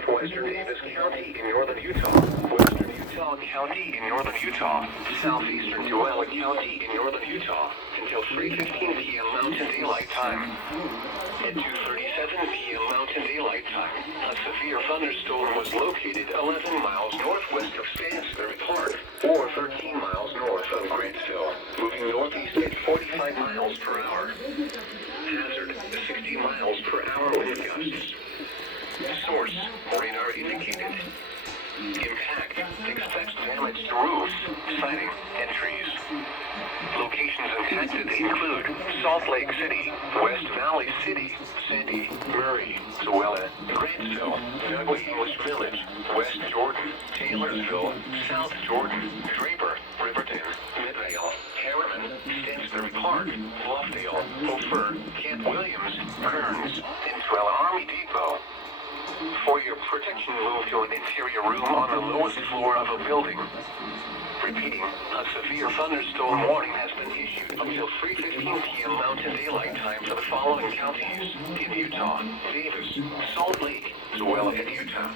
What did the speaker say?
southwestern Davis County in northern Utah, western Utah County in northern Utah, southeastern Tualatin County in northern Utah, until 3:15 p.m. Mountain Daylight Time. At 2:37 p.m. Mountain Daylight Time, a severe thunderstorm was located 11 miles northwest of Stansbury Park, or 13 miles north of Grantsville, moving northeast at 45 miles per hour. Hazard, 60 miles per hour wind gusts. Source, radar indicated. Impact, expects damage to roofs, siding, and trees. Locations impacted include Salt Lake City, West Valley City, Sandy, Murray, Tooele, Grantsville, Nugget English Village, West Jordan, Taylorsville, South Jordan, Draper, Riverton, Midvale, Harriman, Stansbury Park, Bluffdale, Ophir, Camp Williams, Kearns, and Tualatin Army Depot. For your protection, move to an interior room on the lowest floor of a building. Repeating, a severe thunderstorm warning has been issued until 3:15 p.m. Mountain Daylight Time for the following counties in Utah: Davis, Salt Lake, Tualatin, Utah.